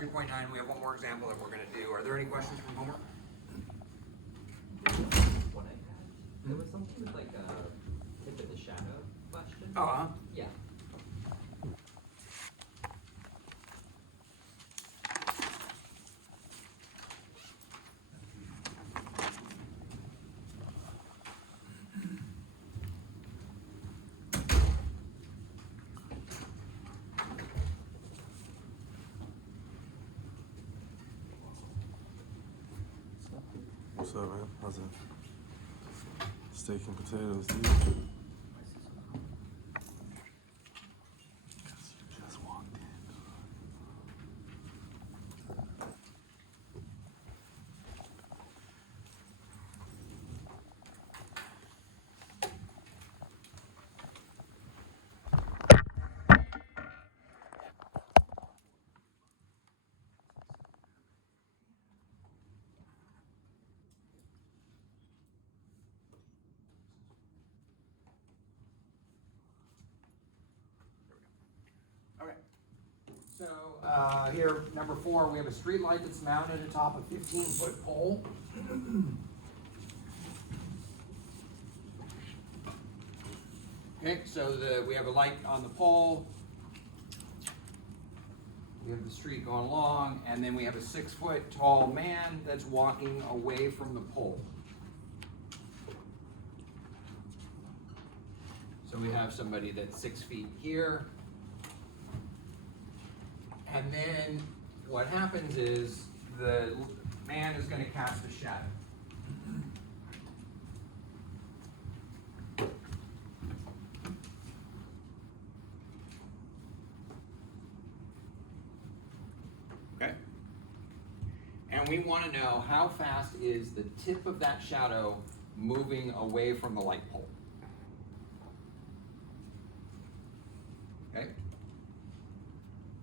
3.9, we have one more example that we're gonna do. Are there any questions from Homer? What I had, there was something with like a tip of the shadow question. Oh, Yeah. What's up, man? How's it? Steak and potatoes, dude. Just walked in. okay. So, here, number 4, we have a street light that's mounted atop a 15-foot pole. Okay, so we have a light on the pole. We have the street going along, and then we have a 6-foot tall man that's walking away from the pole. So we have somebody that's 6 feet here. And then what happens is the man is going to cast a shadow. Okay? And we want to know how fast is the tip of that shadow moving away from the light pole. Okay?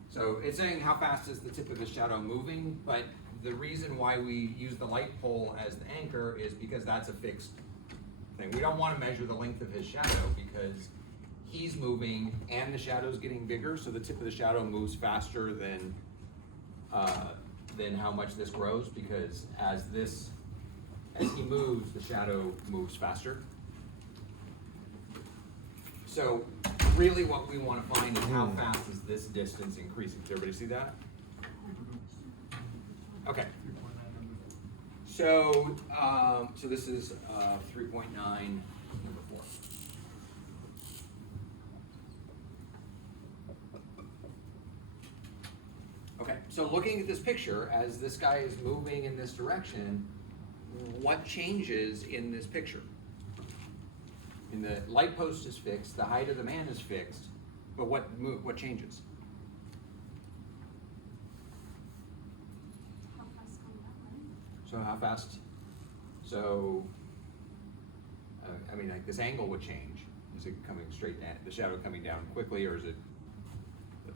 So it's saying how fast is the tip of the shadow moving, but the reason why we use the light pole as the anchor is because that's a fixed thing. We don't want to measure the length of his shadow because he's moving and the shadow's getting bigger, so the tip of the shadow moves faster than how much this grows, because as he moves, the shadow moves faster. So really what we want to find is how fast is this distance increasing. Does everybody see that? Okay. So, so this is 3.9, number 4. Okay, so looking at this picture, as this guy is moving in this direction, what changes in this picture? And the light post is fixed, the height of the man is fixed, but what changes? How fast come that way? So how fast? So, I mean, like this angle would change. Is it coming straight down, the shadow coming down quickly, or is it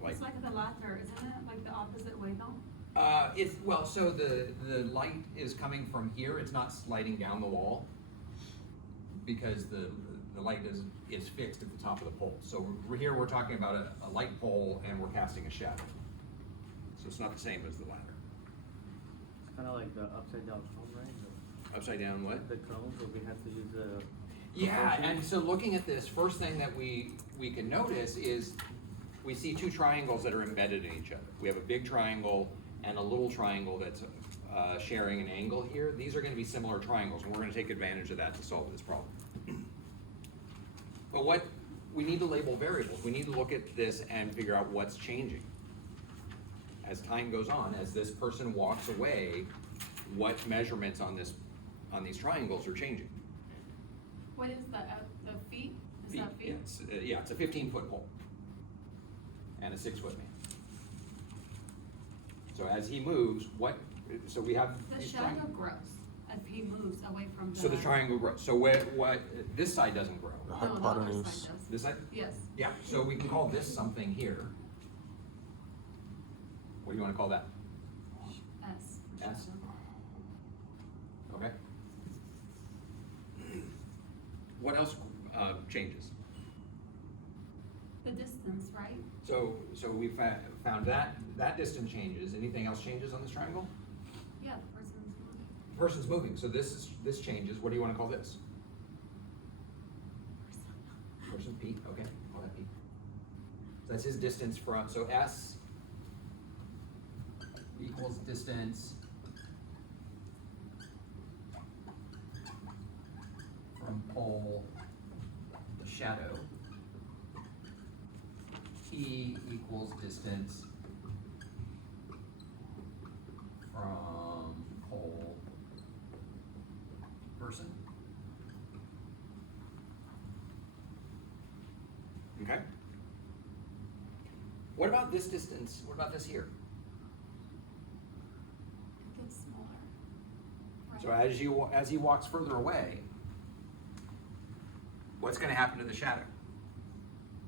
like? It's like the latter, isn't it? Like the opposite way though? It's, well, so the light is coming from here, it's not sliding down the wall, because the light is fixed at the top of the pole. So here we're talking about a light pole and we're casting a shadow. So it's not the same as the ladder. It's kind of like the upside down cone, right? Upside down what? The cones where we have to use the. Yeah, proportion. and so looking at this, first thing that we can notice is we see 2 triangles that are embedded in each other. We have a big triangle and a little triangle that's sharing an angle here. These are going to be similar triangles, and we're going to take advantage of that to solve this problem. But what we need to label variables. We need to look at this and figure out what's changing. As time goes on, as this person walks away, what measurements on these triangles are changing? What is the feet? Is that feet? Yeah, it's a 15-foot pole and a 6-foot man. So as he moves, so we have The these shadow triangles. grows as he moves away from the. So the triangle grows. So this side doesn't grow. The No, the other hypotenuse. side does. This side? Yes. Yeah, so we can call this something here. What do you want to call that? S. for S. shadow. Okay. What else changes? The distance, right? So we found that distance changes. Anything else changes on this triangle? Yeah, the person's moving. The person's moving, so this changes. What do you wanna call this? Person's P, okay, call that P. So that's his distance from, so S equals distance from pole to shadow. P equals distance from pole person. Okay. What about this distance? What about this here? It gets smaller. Right. So as he walks further away, what's gonna happen to the shadow?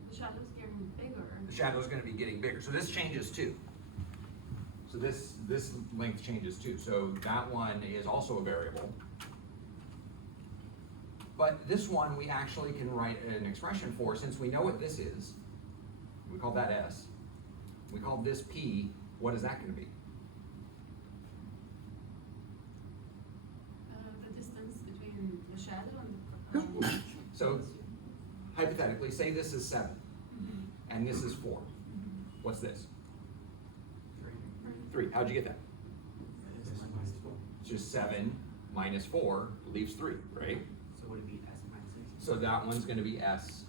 The shadow's getting bigger. The shadow's gonna be getting bigger, so this changes too. So this length changes too, so that one is also a variable. But this one, we actually can write an expression for, since we know what this is. We call that S. We call this P, what is that gonna be? The distance between the shadow and the. So hypothetically, say this is 7, and this is 4. What's this? 3. How'd you get that? It's just 7 minus 4 leaves 3, right? So would it be S minus 6? So that one's gonna be S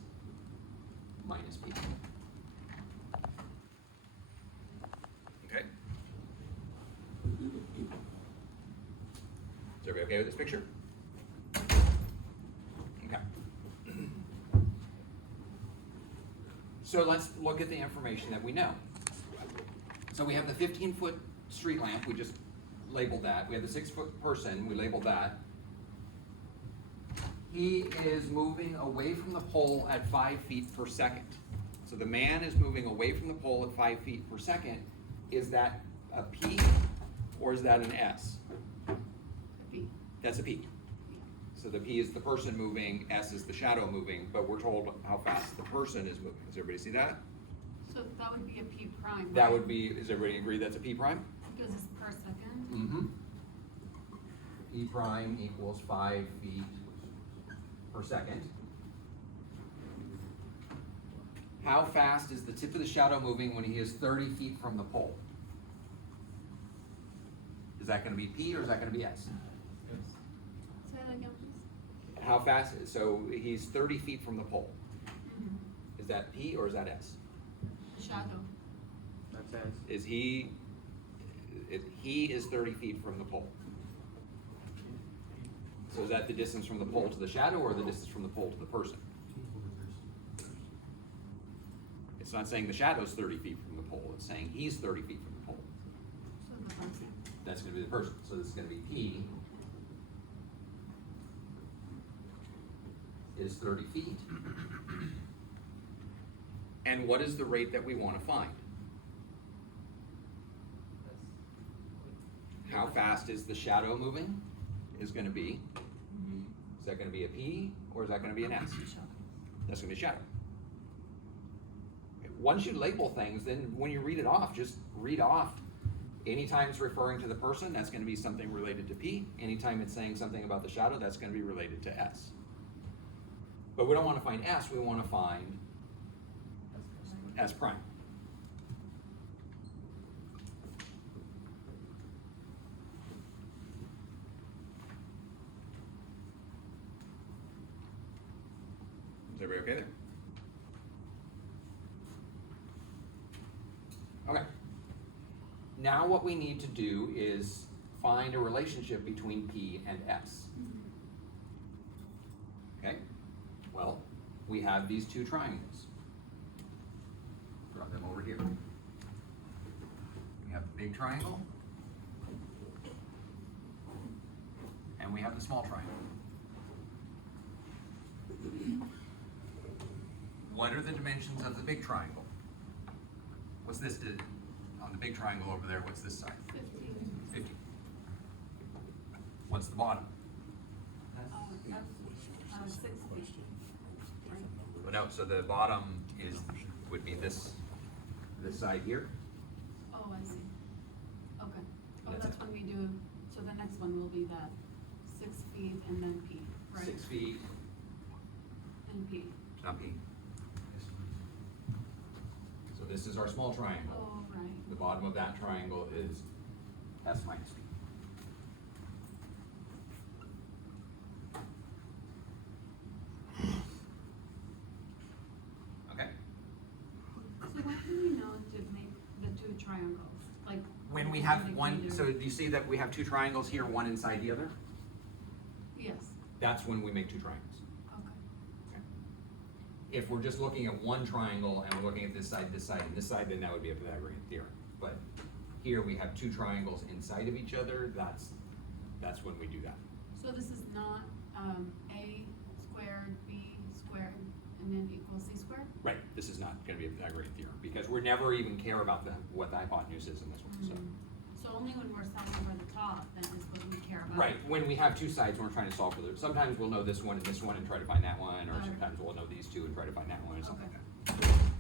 minus P. Okay? Is everybody okay with this picture? Okay. So let's look at the information that we know. So we have the 15-foot street lamp, we just labeled that. We have the 6-foot person, we labeled that. He is moving away from the pole at 5 feet per second. So the man is moving away from the pole at 5 feet per second. Is that a P or is that an S? A P. That's a P. So the P is the person moving, S is the shadow moving, but we're told how fast the person is moving. Does everybody see that? So that would be a P prime. That right? would be, does everybody agree that's a P prime? Because it's per second. Mm-hmm. P prime equals 5 feet per second. How fast is the tip of the shadow moving when he is 30 feet from the pole? Is that gonna be P or is that gonna be S? Say that again, please. How fast, so he's 30 feet from the pole. Mhm. Is that P or is that S? Shadow. That's S. Is he is 30 feet from the pole. So is that the distance from the pole to the shadow or the distance from the pole to the person? It's not saying the shadow's 30 feet from the pole, it's saying he's 30 feet from the pole. So the person. That's gonna be the person, so this is gonna be P is 30 feet. And what is the rate that we wanna find? How fast is the shadow moving is gonna be. Is that gonna be a P or is that gonna be an S? That's gonna be a shadow. Once you label things, then when you read it off, just read off. Anytime it's referring to the person, that's gonna be something related to P. Anytime it's saying something about the shadow, that's gonna be related to S. But we don't wanna find S, we wanna find S prime. Is everybody okay there? Okay. Now what we need to do is find a relationship between P and S. Okay? Well, we have these two triangles. Draw them over here. We have the big triangle. And we have the small triangle. What are the dimensions of the big triangle? What's this on the big triangle over there? What's this side? 50. 50. What's the bottom? That's 60. Right? Well, no, so the bottom would be this this side here. Oh, I see. Okay. Oh, That's that's it. when we do, so the next one will be that 6 feet and then P, right? 6 feet, And P. not P. So this is our small triangle. Oh, right. The bottom of that triangle is S minus P. Okay? So when do we know to make the 2 triangles? Like. When we have indicator? one, so do you see that we have 2 triangles here, one inside the other? Yes, That's when we make 2 triangles. okay. If we're just looking at one triangle and we're looking at this side, and this side, then that would be a Pythagorean theorem. But here we have 2 triangles inside of each other, that's when we do that. So this is not, A squared, B squared, and then equals C squared? Right, this is not gonna be a Pythagorean theorem, because we're never even care about what the hypotenuse is in this one, so. So only when we're solving over the top, then is what we care about? Right, when we have 2 sides, when we're trying to solve for them, sometimes we'll know this one and this one and try to find that one, or Okay. sometimes we'll know these 2 and try to find that one, or something Okay. like that.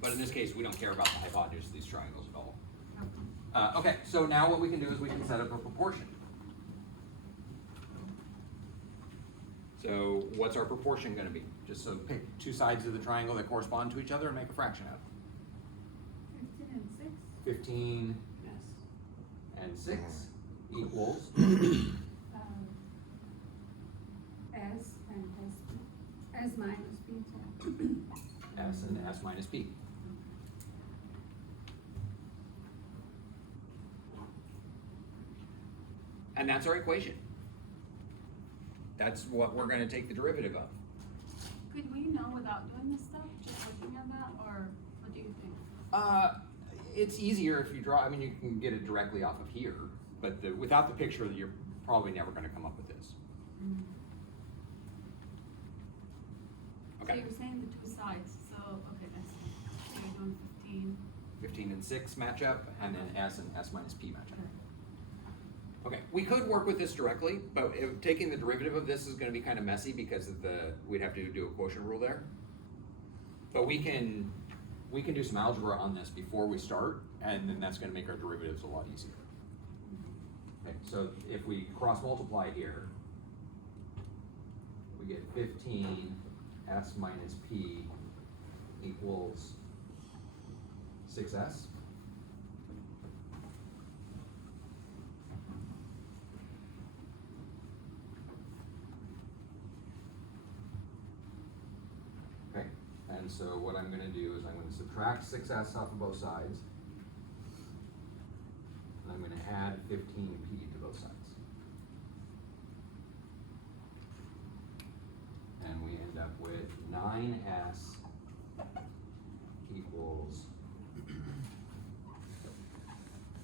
But in this case, we don't care about the hypotenuse of these triangles at all. Okay. Okay, so now what we can do is we can set up a proportion. So what's our proportion gonna be? Just so pick 2 sides of the triangle that correspond to each other and make a fraction out of it. 15 and 6? 15 and 6 equals, S and SP, S minus P. S and S minus P. And that's our equation. That's what we're gonna take the derivative of. Could we know without doing this stuff, just looking at that, or what do you think? It's easier if you draw, I mean, you can get it directly off of here, but without the picture, you're probably never gonna come up with this. So Okay, you're saying the 2 sides, so, okay, that's, so you're doing 15. 15 and 6 match up, and then S and S minus P match up. Okay. Okay, we could work with this directly, but taking the derivative of this is gonna be kind of messy because of we'd have to do a quotient rule there. But we can do some algebra on this before we start, and then that's gonna make our derivatives a lot easier. Okay, so if we cross multiply here, we get 15 S minus P equals 6S. Okay, and so what I'm gonna do is I'm gonna subtract 6S off of both sides. And I'm gonna add 15P to both sides. And we end up with 9S equals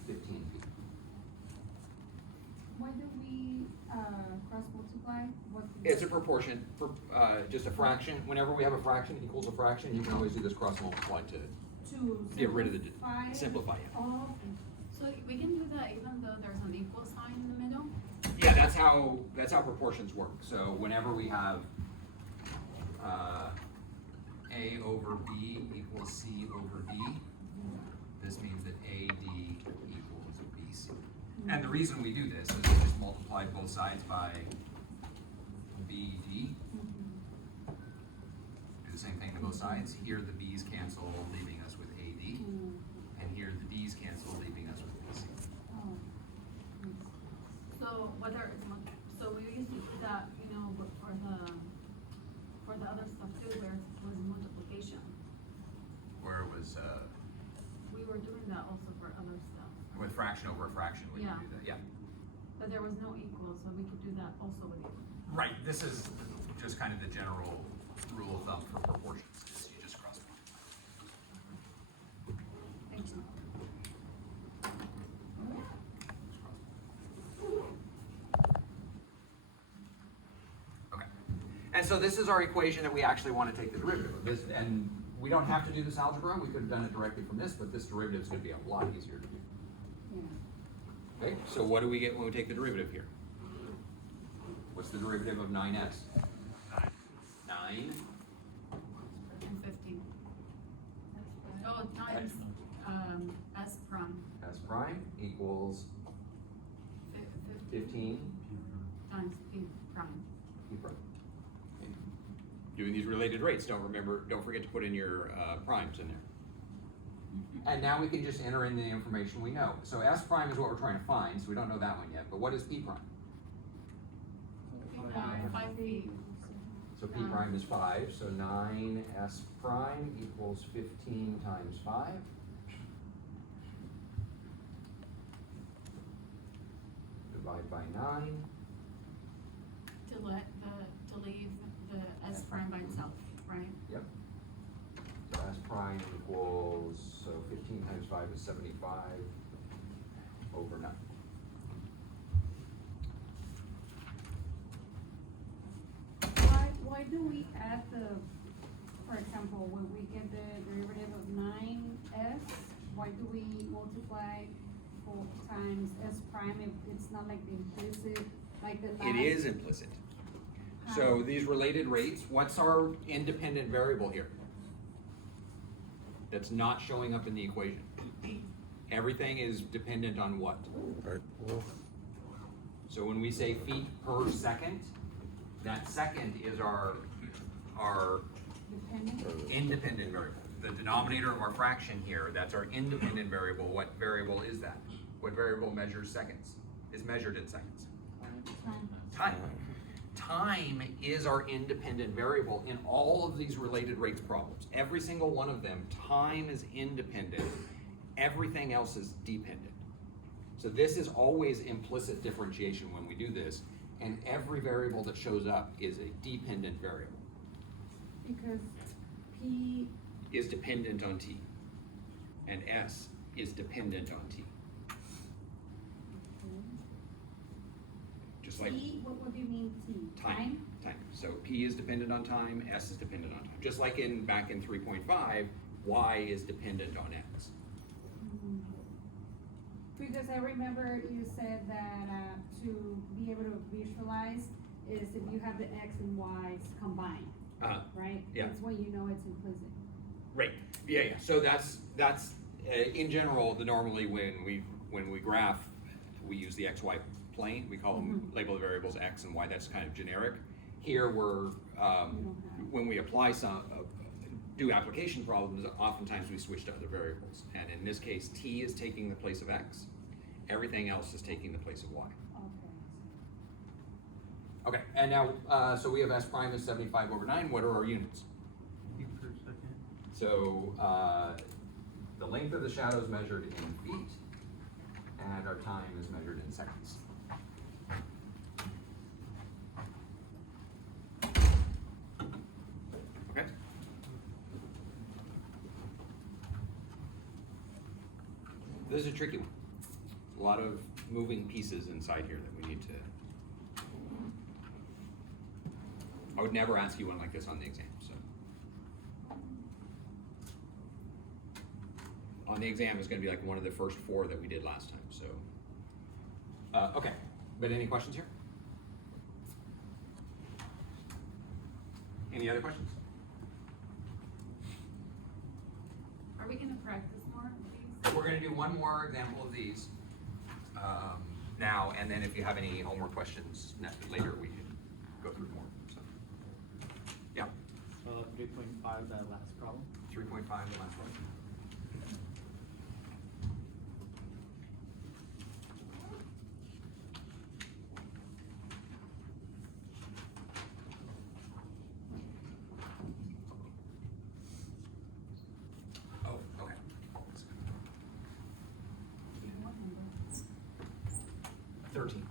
15P. Why do we cross multiply? It's a proportion, just a fraction. Whenever we have a fraction equals a fraction, you can always do this cross multiply to To get rid of the, simplify? simplify it. Oh, okay. So we can do that even though there's an equal sign in the middle? Yeah, that's how proportions work. So whenever we have, A over B equals C over D, this means that AD equals BC. And the reason we do this is we just multiply both sides by BD. Do the same thing to both sides. Here the B's cancel, leaving us with AD. And here the D's cancel, leaving us with BC. Oh. So whether it's, so we used to do that, you know, but for the other stuff too, where it was multiplication. Where it was, We were doing that also for other stuff. with fraction over fraction, we can Yeah. do that, yeah. But there was no equal, so we could do that also with equal. Right, this is just kind of the general rule of thumb for proportions, is you just cross multiply. Thank you. Okay, and so this is our equation that we actually want to take the derivative of this, and we don't have to do this algebra, we could have done it directly from this, but this derivative is gonna be a lot easier to do. Yeah. Okay, so what do we get when we take the derivative here? What's the derivative of 9s? 9. And 15. Oh, times, S prime, S prime equals fif- 15 times P prime. P prime. Doing these related rates, don't forget to put in your primes in there. And now we can just enter in the information we know. So S prime is what we're trying to find, so we don't know that one yet, but what is P prime? Five feet. So P prime is 5, so 9 S prime equals 15 times 5. Divide by 9. To leave the S prime by itself, right? Yep. So S prime equals, so 15 times 5 is 75 over 9. Why do we add the, for example, when we get the derivative of 9s, why do we multiply 4 times s prime if it's not like the implicit, like the last? It is implicit. So these related rates, what's our independent variable here? That's not showing up in the equation. Everything is dependent on what? Right. Well, So when we say feet per second, that second is our Dependent? independent variable. The denominator of our fraction here, that's our independent variable. What variable is that? What variable measures seconds? Is measured in seconds? Time. Time. Time is our independent variable in all of these related rates problems. Every single one of them, time is independent. Everything else is dependent. So this is always implicit differentiation when we do this, and every variable that shows up is a dependent variable, Because P, is dependent on t, and S is dependent on t. Just like T, what do you mean T? time. So P is dependent on time, S is dependent on time. Just like back in 3.5, Y is dependent on X. Mhm. Because I remember you said that, to be able to visualize is if you have the X and Y's combined, right? Yeah. That's when you know it's implicit. Right. Yeah. So that's in general normally when we graph, we use the XY plane. We call them label the variables X and Y. That's kind of generic. Here we're when we apply do application problems, oftentimes we switch to other variables. And in this case, T is taking the place of X. Everything else is taking the place of Y. Okay. Okay. And now, so we have S prime is 75 over 9. What are our units? Feet per second. So the length of the shadow is measured in feet, and our time is measured in seconds. Okay. This is a tricky one. A lot of moving pieces inside here that we need to. I would never ask you one like this on the exam, so. On the exam, it's gonna be like one of the first 4 that we did last time, so. Okay, but any questions here? Any other questions? Are we gonna practice more of these? We're gonna do one more example of these now, and then if you have any homework questions later, we can go through more, so. Yeah, So 3.5, that last problem. 3.5, the last one. Oh, okay. 13.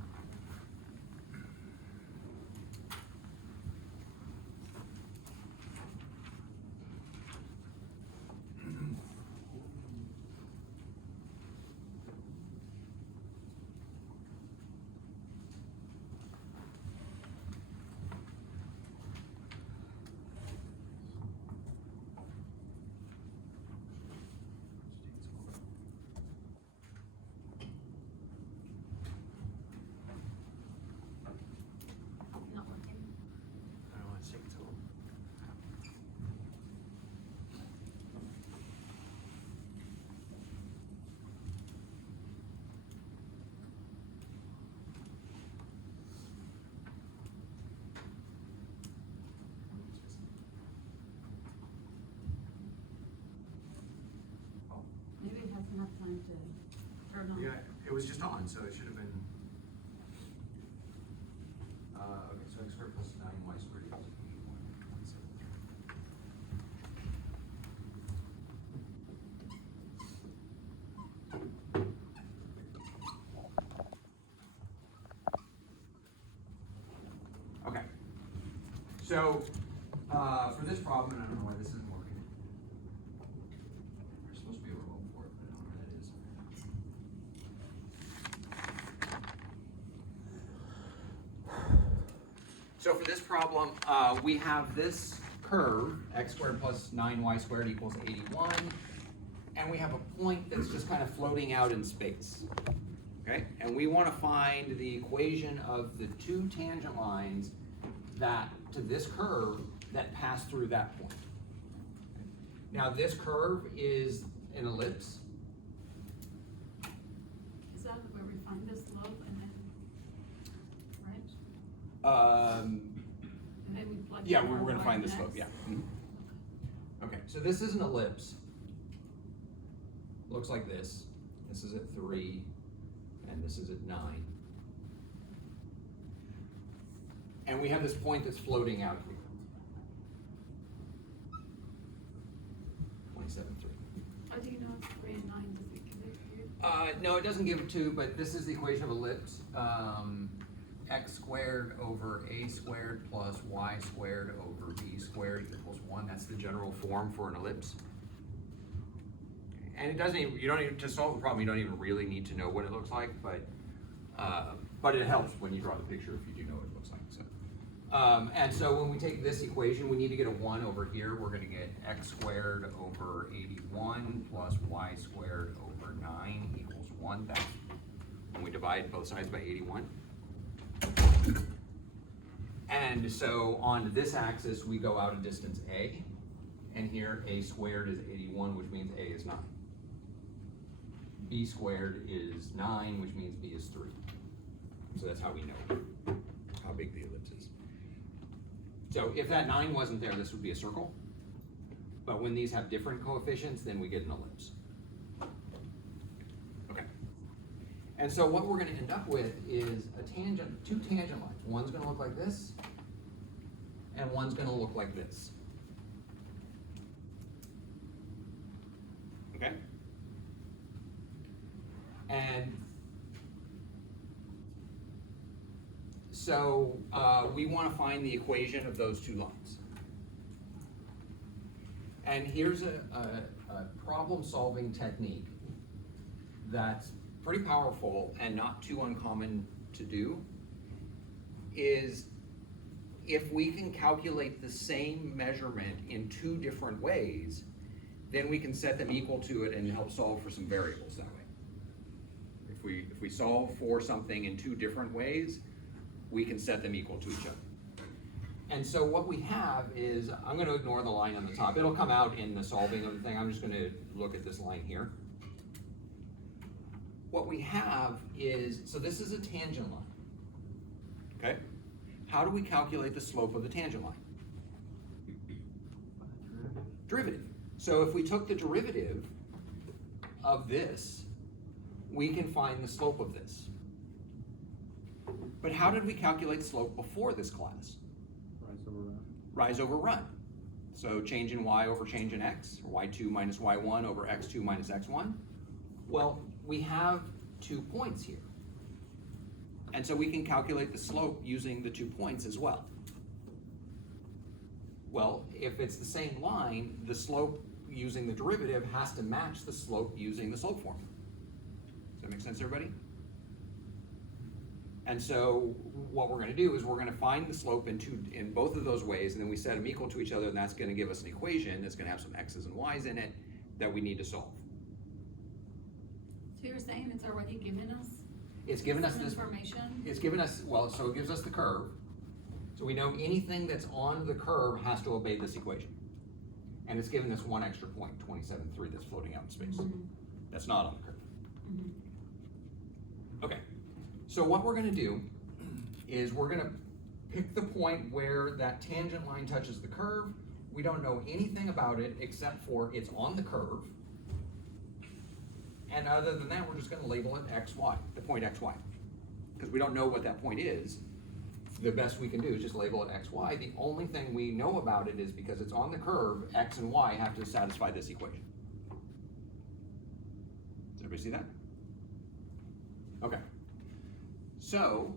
time to turn on. Yeah, it was just on, so it should have been. Okay, so x squared plus 9y squared equals 81.73. Okay. So, for this problem, and I don't know why this isn't working. There's supposed to be a remote for it, but I don't know where that is. So for this problem, we have this curve, x squared plus 9y squared equals 81, and we have a point that's just kind of floating out in space. Okay, and we want to find the equation of the two tangent lines that to this curve that pass through that point. Now this curve is an ellipse. Is that where we find the slope and then, right? And then we plug. Yeah, in we're our going to find the slope, coordinates. yeah. Mhm. Okay, so this is an ellipse. Looks like this. This is at 3, and this is at 9. And we have this point that's floating out here. 27.3. How do you know it's 3 and 9? Does it give it here? No, it doesn't give 2, but this is the equation of ellipse. X squared over a squared plus y squared over b squared equals 1. That's the general form for an ellipse. And it doesn't even, you don't even, to solve the problem, you don't even really need to know what it looks like, but it helps when you draw the picture if you do know what it looks like. So, and so when we take this equation, we need to get a 1 over here. We're going to get x squared over 81 plus y squared over 9 equals 1. That's when we divide both sides by 81. And so on this axis, we go out a distance a, and here a squared is 81, which means a is 9. B squared is 9, which means b is 3. So that's how we know how big the ellipse is. So if that 9 wasn't there, this would be a circle. But when these have different coefficients, then we get an ellipse. Okay. And so what we're going to end up with is a tangent, two tangent lines. One's going to look like this, and one's going to look like this. Okay? And so we want to find the equation of those two lines. And here's a problem-solving technique that's pretty powerful and not too uncommon to do, is if we can calculate the same measurement in two different ways, then we can set them equal to it and help solve for some variables that way. If we solve for something in two different ways, we can set them equal to each other. And so what we have is, I'm going to ignore the line on the top. It'll come out in the solving of the thing. I'm just going to look at this line here. What we have is, so this is a tangent line. Okay? How do we calculate the slope of the tangent line? Derivative. So if we took the derivative of this, we can find the slope of this. But how did we calculate slope before this class? Rise over run. Rise over run. So change in y over change in x, or y2 minus y1 over x2 minus x1. Well, we have 2 points here. And so we can calculate the slope using the 2 points as well. Well, if it's the same line, the slope using the derivative has to match the slope using the slope formula. Does that make sense, everybody? And so what we're going to do is we're going to find the slope in both of those ways, and then we set them equal to each other, and that's going to give us an equation that's going to have some x's and y's in it that we need to solve. So you're saying it's already given us? It's given us some this information? It's given us, well, so it gives us the curve. So we know anything that's on the curve has to obey this equation. And it's given us one extra point, 27.3, that's floating out in space. Mhm. That's not on the curve. Mhm. Okay, so what we're gonna do is we're gonna pick the point where that tangent line touches the curve. We don't know anything about it except for it's on the curve. And other than that, we're just gonna label it XY, the point XY. Because we don't know what that point is, the best we can do is just label it XY. The only thing we know about it is because it's on the curve, X and Y have to satisfy this equation. Does everybody see that? Okay. So,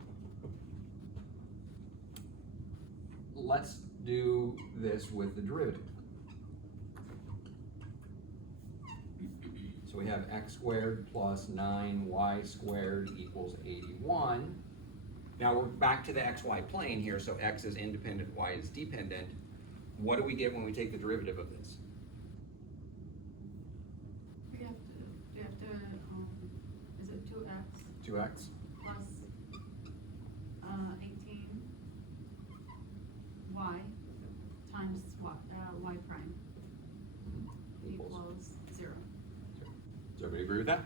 let's do this with the derivative. So we have x squared plus 9y squared equals 81. Now we're back to the xy plane here, so x is independent, y is dependent. What do we get when we take the derivative of this? We have to, is it 2x 2x? plus, 18 y times y prime equals 0. Does everybody agree with that?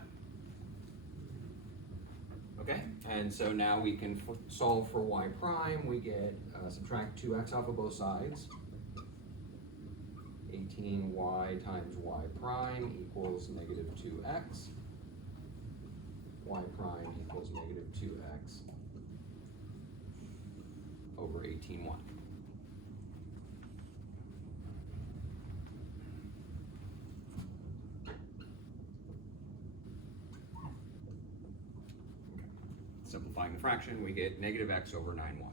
Okay, and so now we can solve for y prime. We get, subtract 2x off of both sides. 18y times y prime equals negative 2x. Y prime equals negative 2x over 18y. Simplifying the fraction, we get negative x over 9y.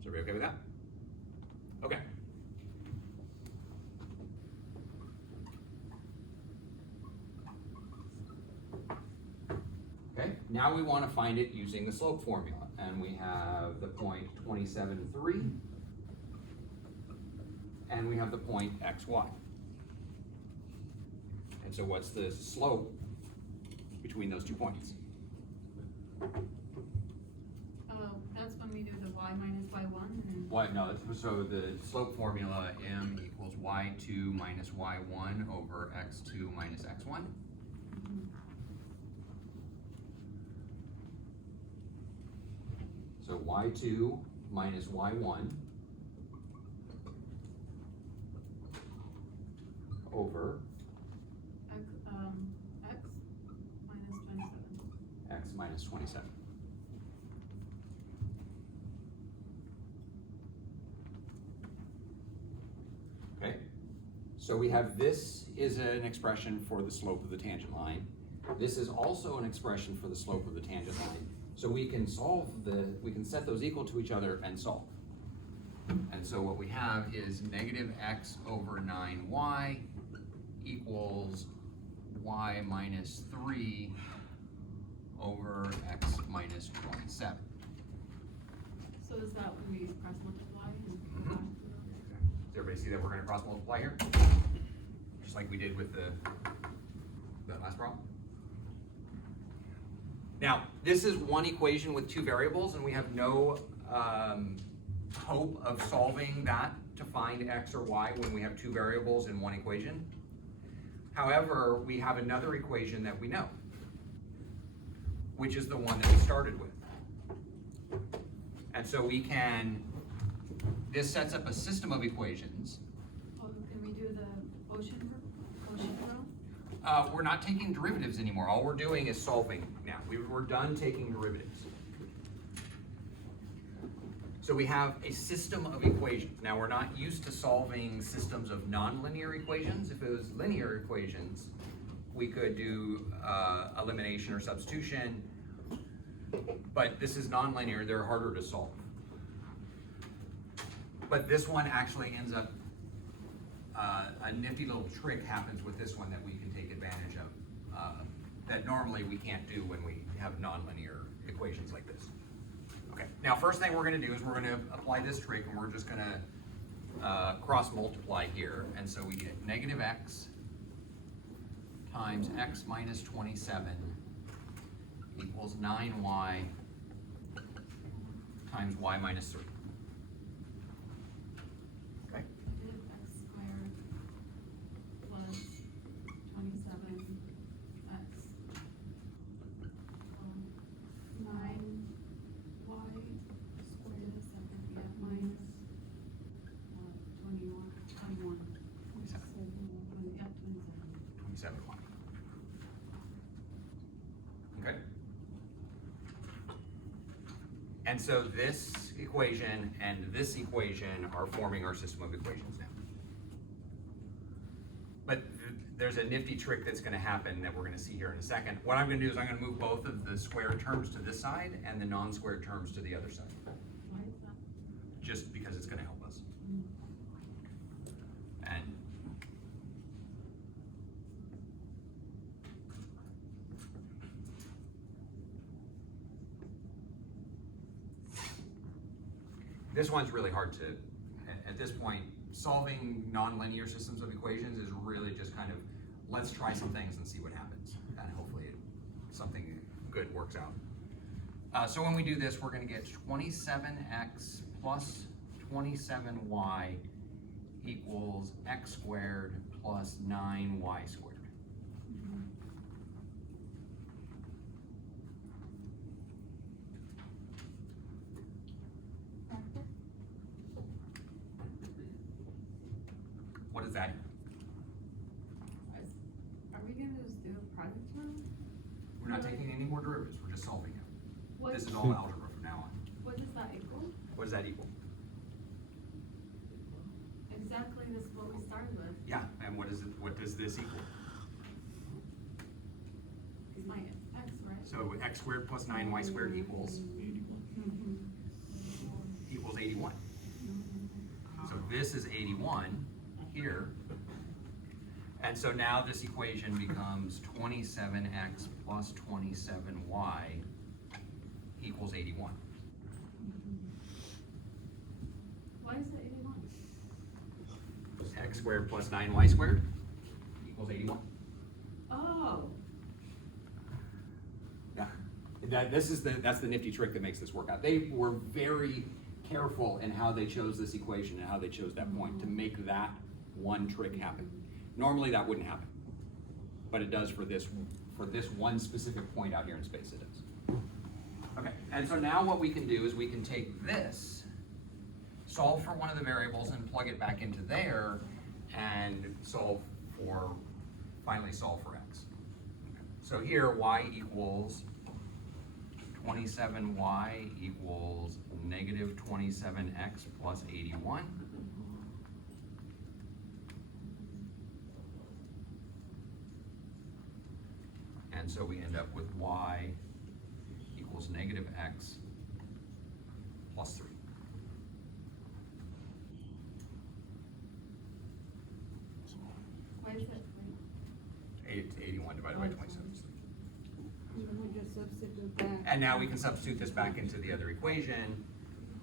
Is everybody okay with that? Okay. Okay, now we want to find it using the slope formula. And we have the point 27.3. And we have the point xy. And so what's the slope between those 2 points? That's when we do the y minus y1 and. What, no, so the slope formula, m equals y2 minus y1 over x2 minus x1. So y2 minus y1 over x minus 27. x minus 27. Okay, so we have this is an expression for the slope of the tangent line. This is also an expression for the slope of the tangent line. So we can we can set those equal to each other and solve. And so what we have is negative x over 9y equals y minus 3 over x minus 27. So is that when we cross multiply? Mhm. Does everybody see that we're going to cross multiply here? Just like we did with that last problem. Now, this is one equation with two variables, and we have no hope of solving that to find x or y when we have two variables in one equation. However, we have another equation that we know, which is the one that we started with. And so we can, this sets up a system of equations. Oh, can we do the quotient row? We're not taking derivatives anymore. All we're doing is solving now. We're done taking derivatives. So we have a system of equations. Now we're not used to solving systems of nonlinear equations. If it was linear equations, we could do elimination or substitution. But this is nonlinear, they're harder to solve. But this one actually ends up, a nifty little trick happens with this one that we can take advantage of, that normally we can't do when we have nonlinear equations like this. Okay, now first thing we're gonna do is we're gonna apply this trick, and we're just gonna cross multiply here. And so we get negative x times x minus 27 equals 9y times y minus 3. Okay. Negative x squared plus 27x. 9y squared, yeah, minus 21. 27. Yeah, 27. 27. And so this equation and this equation are forming our system of equations now. But there's a nifty trick that's gonna happen that we're gonna see here in a second. What I'm gonna do is I'm gonna move both of the square terms to this side and the non-squared terms to the other side, Why is that? just because it's gonna help us. And this one's really hard to, at this point, solving nonlinear systems of equations is really just kind of, let's try some things and see what happens. And hopefully something good works out. So when we do this, we're gonna get 27x plus 27y equals x squared plus 9y squared. What is that? Are we gonna just do a project now? We're not taking any more derivatives, we're just solving it. What, This is all algebra from now on. what does that equal? What does that equal? Exactly, this is what we started with. Yeah, and what is it, what does this equal? It's my x, right? So x squared plus 9y squared equals 81. So this is 81 here. And so now this equation becomes 27x plus 27y equals 81. Why is it 81? X squared plus 9y squared equals 81. Oh, Yeah. That's the nifty trick that makes this work out. They were very careful in how they chose this equation and how they chose that point to make that one trick happen. Normally that wouldn't happen, but it does for this one specific point out here in space, it does. Okay, and so now what we can do is we can take this, solve for one of the variables and plug it back into there and finally solve for x. So here y equals 27y equals negative 27x plus 81. And so we end up with y equals negative x plus 3. why is it? 81 divided by 27. And then we just substitute that. And now we can substitute this back into the other equation,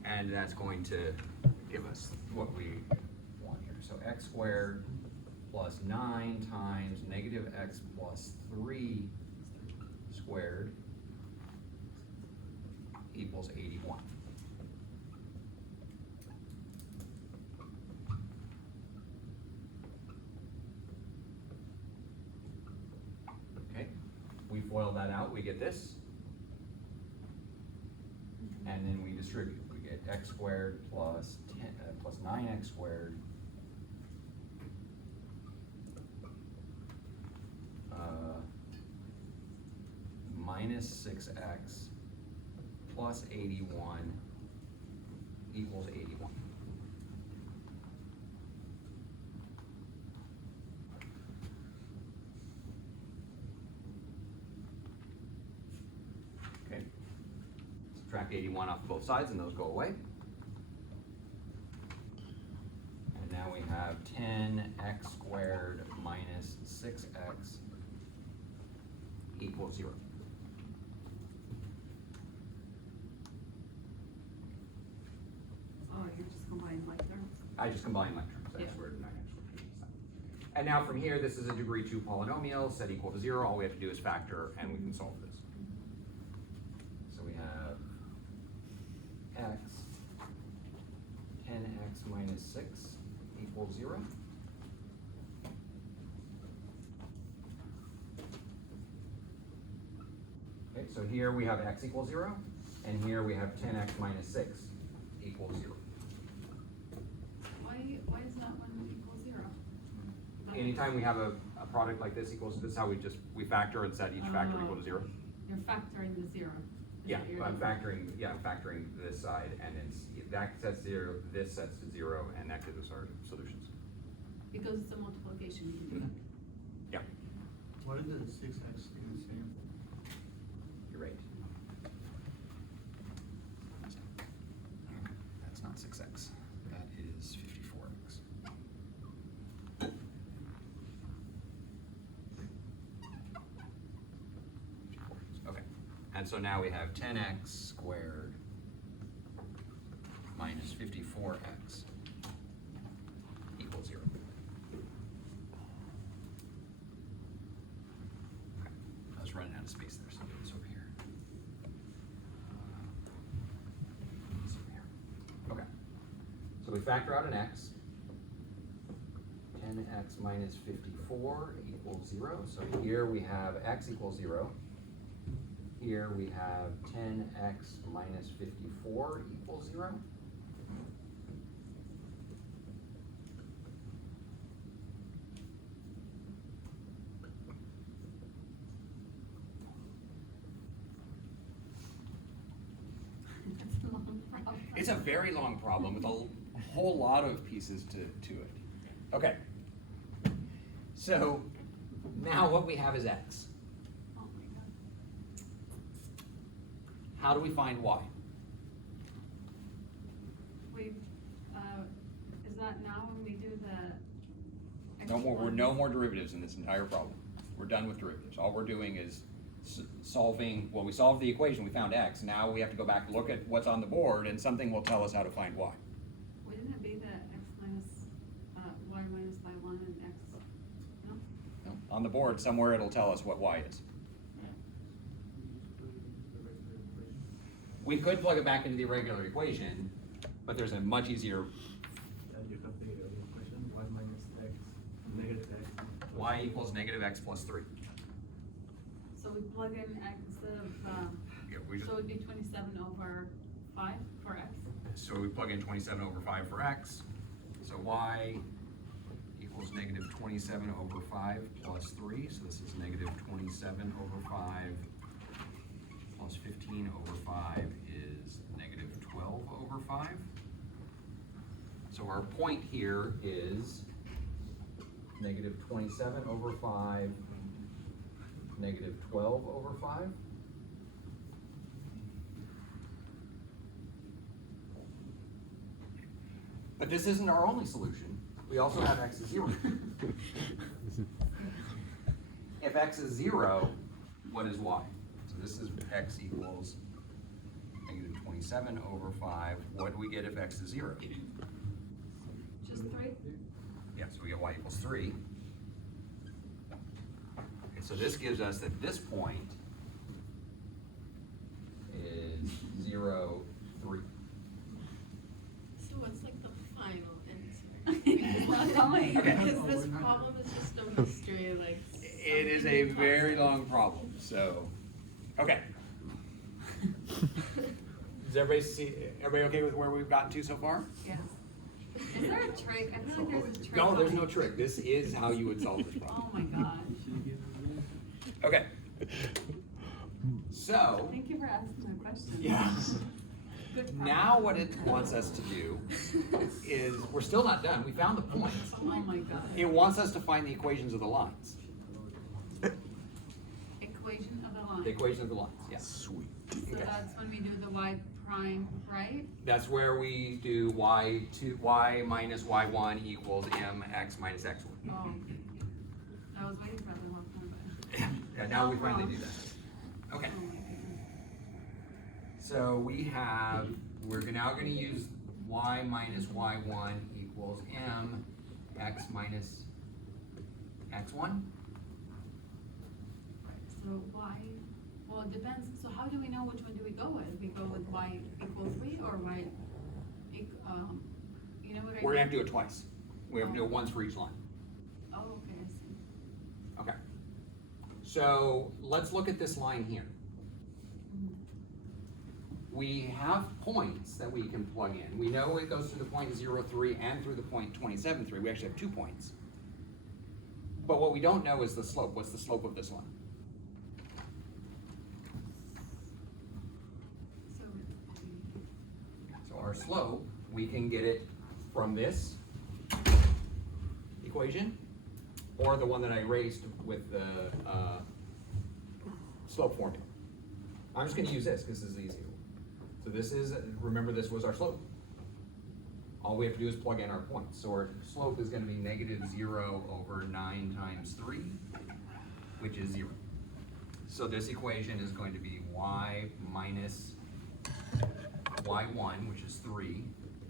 and that's going to give us what we want here. So x squared plus 9 times negative x plus 3 squared equals 81. Okay, we FOIL that out, we get this. And then we distribute, we get x squared plus 9x squared minus 6x plus 81 equals 81. Okay. Subtract 81 off both sides and those go away. And now we have 10x squared minus 6x equals 0. Oh, you're just combining like terms. I just combined my terms, x Yeah. squared and 9x squared. And now from here, this is a degree 2 polynomial set equal to 0. All we have to do is factor and we can solve this. So we have x, 10x minus 6 equals 0. Okay, so here we have x equals 0, and here we have 10x minus 6 equals 0. Why is that one equal 0? Anytime we have a product like this equals, this is how we factor and set each factor Oh. equal to 0. You're factoring the 0. Yeah, You're I'm not- factoring this side, and that sets zero, this sets to zero, and that gives us our solutions. Because it's a multiplication, you can do that. Yeah, What is the 6x in the same? you're right. That's not 6x, that is 54x. Okay, and so now we have 10x squared minus 54x equals 0. Okay, I was running out of space there, so I'll do this over here. This over here. Okay, so we factor out an x. 10x minus 54 equals 0. So here we have x equals 0. Here we have 10x minus 54 equals 0. It's a long problem. It's a very long problem with a whole lot of pieces to it. Okay. So now what we have is x. Oh my god. How do we find y? Wait, is that now when we do the? No more, X1? no more derivatives in this entire problem. We're done with derivatives. All we're doing is solving, well, we solved the equation, we found x. Now we have to go back, look at what's on the board, and something will tell us how to find y. Wouldn't it be the x minus, y minus y1 and x, no? No? On the board, somewhere it'll tell us what y is. We could plug it back into the regular equation, but there's a much easier, You can figure the equation, 1 minus x, negative x. y equals negative x plus 3. So we plug in x instead of, Yeah, we just, so it'd be 27 over 5 for x? so we plug in 27 over 5 for x. So y equals negative 27 over 5 plus 3. So this is negative 27 over 5 plus 15 over 5 is negative 12 over 5. So our point here is negative 27 over 5, negative 12 over 5. But this isn't our only solution. We also have x is 0. If x is 0, what is y? So this is x equals negative 27 over 5. What do we get if x is 0? Just 3? Yeah, so we get y equals 3. Okay, so this gives us that this point is 0, 3. So what's like the final answer? It's not coming. Okay. Because this problem is just a mystery, like. It is a very long problem, so, okay. Does everybody okay with where we've gotten to so far? Yes. Is there a trick? I feel like there's a trick. No, there's no behind- trick. This is how you would solve this problem. Oh my gosh. Okay. So, Thank you for asking my question. yeah. Good problem. Now what it wants us to do is, we're still not done. We found the points. Oh my god. It wants us to find the equations of the lines. Equation of the line. The equation of the lines, yes. Sweet. So that's when we do the y prime, right? That's where we do y minus y1 equals mx minus x1. Oh. I was waiting for the long time, but. Yeah, now we finally do that. Okay. Oh my goodness. So we have, we're now gonna use y minus y1 equals m x minus x1. So y, well, it depends. So how do we know which one do we go with? We go with y equals 3 or y, you know what I mean? We're gonna have to do it twice. We have to do it once for each line. Oh, okay, I see. Okay. So let's look at this line here. Mhm. We have points that we can plug in. We know it goes through the point 0, 3 and through the point 27, 3. We actually have 2 points. But what we don't know is the slope. What's the slope of this line? slope, we can get it from this equation, or the one that I erased with the slope formula. I'm just gonna use this, because this is easy. So this is, remember this was our slope. All we have to do is plug in our points. So our slope is gonna be -0/9 times 3, which is 0. So this equation is going to be y minus y1, which is 3,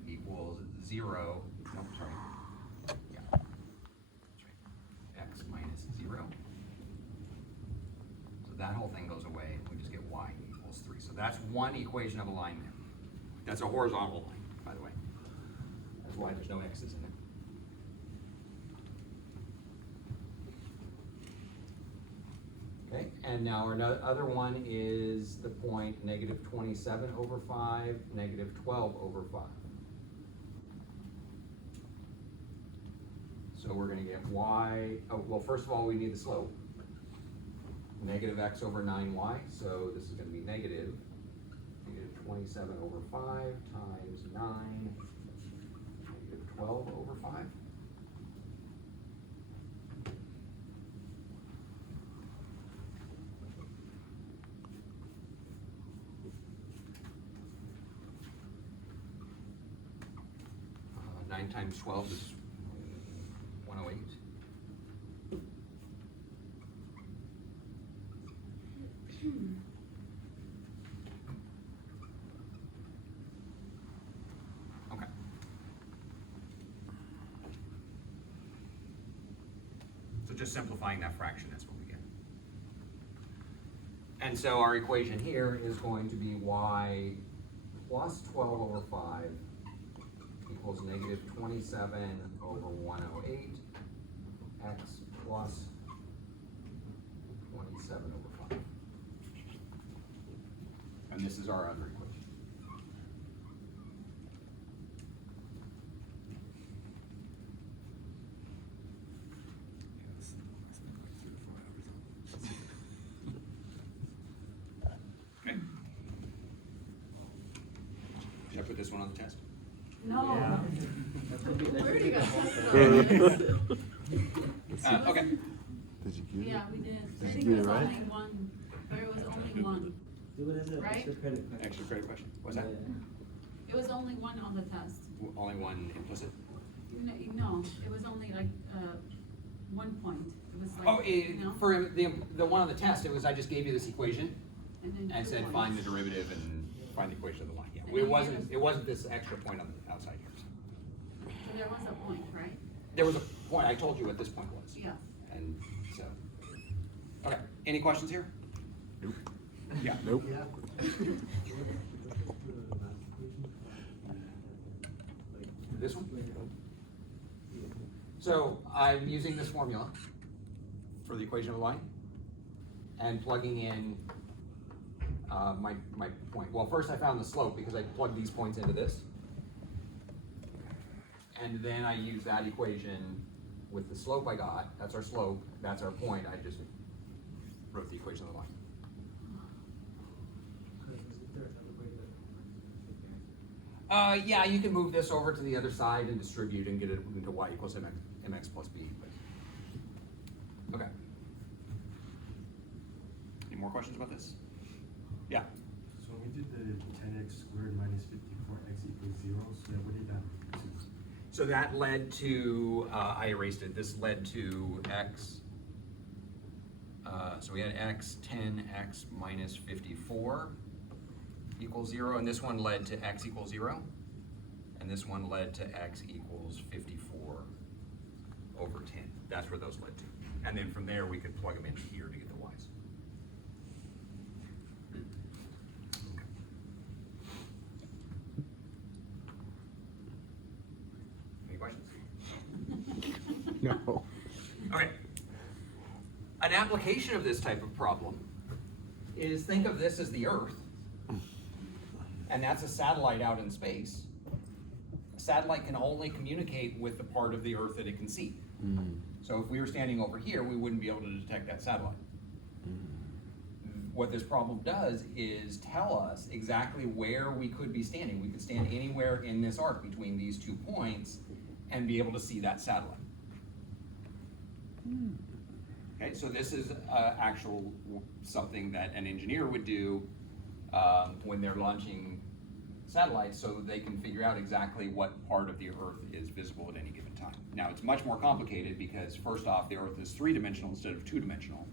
equals 0, nope, sorry. Yeah, that's right. X minus 0. So that whole thing goes away, and we just get y equals 3. So that's one equation of alignment. That's a horizontal line, by the way. That's why there's no x's in it. Okay, and now our other one is the point -27/5, -12/5. So we're gonna get y, oh, well, first of all, we need the slope. -x/9y, so this is gonna be -27/5 times 9, -12/5. Uh, 9 times 12 is 108. Okay. So just simplifying that fraction, that's what we get. And so our equation here is going to be y plus 12/5 equals -27/108, x plus 27/5. And this is our other equation. Okay. Should I put this one on the test? No. We already got tested on this. Okay. Did you get it? Yeah, we did. I Did think you it get was it right? only one, but it was only one. Do it as an Right? extra credit question. Extra credit question, what's that? It was only one on the test. Only one implicit? No, it was only like, 1 point. It was like, Oh, you know, for the one on the test, it was, I just gave you this equation then and 2 said, points. find the derivative and find the equation of the line, yeah. And you It wasn't this extra point on the outside here. So there was a point, right? There was a point, I told you what this point was. Yeah. And so, okay, any questions here? Nope. Yeah. Nope. This one? So I'm using this formula for the equation of the line and plugging in my point. Well, first I found the slope because I plugged these points into this. And then I use that equation with the slope I got. That's our slope, that's our point. I just wrote the equation of the line. Yeah, you can move this over to the other side and distribute and get it into y equals mx plus b. But, okay. Any more questions about this? Yeah. So we did the 10x squared minus 54x equals 0, so what did that lead to? So that led to, I erased it, this led to x, so we had x 10x minus 54 equals 0, and this one led to x equals 0, and this one led to x equals 54 over 10. That's where those led to. And then from there, we could plug them in here to get the y's. Any questions? No. Okay. An application of this type of problem is, think of this as the Earth, and that's a satellite out in space. A satellite can only communicate with the part of the Earth that it can see. So if we were standing over here, we wouldn't be able to detect that satellite. what this problem does is tell us exactly where we could be standing. We could stand anywhere in this arc between these 2 points and be able to see that satellite. Okay, so this is actual something that an engineer would do when they're launching satellites, so they can figure out exactly what part of the Earth is visible at any given time. Now, it's much more complicated because first off, the Earth is 3-dimensional instead of 2-dimensional.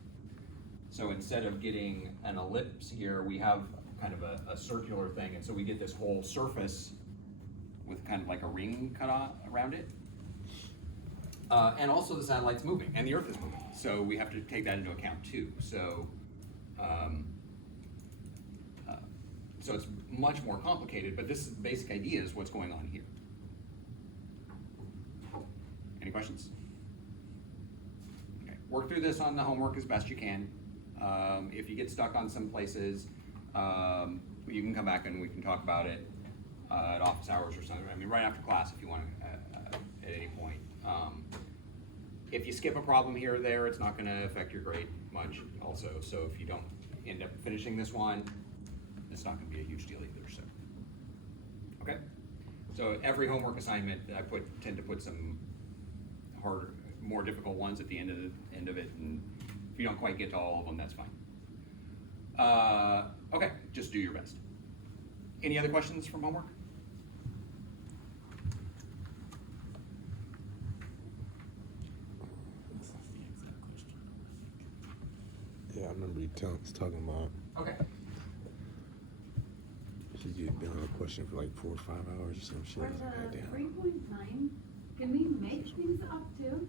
So instead of getting an ellipse here, we have kind of a circular thing, and so we get this whole surface with kind of like a ring cut off around it. And also the satellite's moving, and the Earth is moving, so we have to take that into account too. So, so it's much more complicated, but this basic idea is what's going on here. Any questions? Okay, work through this on the homework as best you can. If you get stuck on some places, you can come back and we can talk about it at office hours or something. I mean, right after class if you want to, at any point. If you skip a problem here or there, it's not going to affect your grade much also. So if you don't end up finishing this one, it's not going to be a huge deal either. So, okay. So every homework assignment, I tend to put some harder, more difficult ones at the end of it, and if you don't quite get to all of them, that's fine. Okay, just do your best. Any other questions from homework? Yeah, I remember you talking about Okay. you get down a question for like 4 or 5 hours or some shit. For the Goddamn. 3.9, can we make things up too?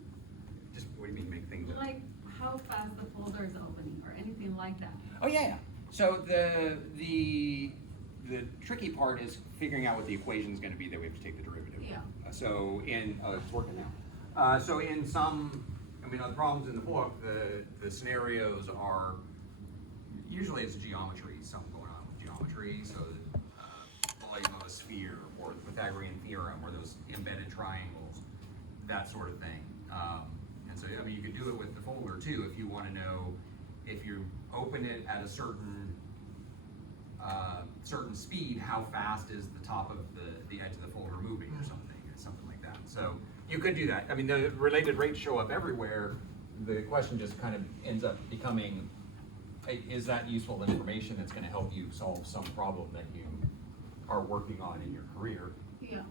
Just, what do you mean make things up? Like how fast the folder is opening or anything like that? Oh, yeah. So the tricky part is figuring out what the equation is going to be that we have to take the derivative. Yeah. So it's working now. So in some, I mean, on the problems in the book, the scenarios are, usually it's geometry, something going on with geometry. So the volume of a sphere or the Pythagorean theorem or those embedded triangles, that sort of thing. And so, I mean, you could do it with the folder too if you want to know if you open it at a certain speed, how fast is the top of the edge of the folder moving or something like that. So you could do that. I mean, the related rates show up everywhere. The question just kind of ends up becoming, is that useful information that's going to help you solve some problem that you are working on in your career? Yeah.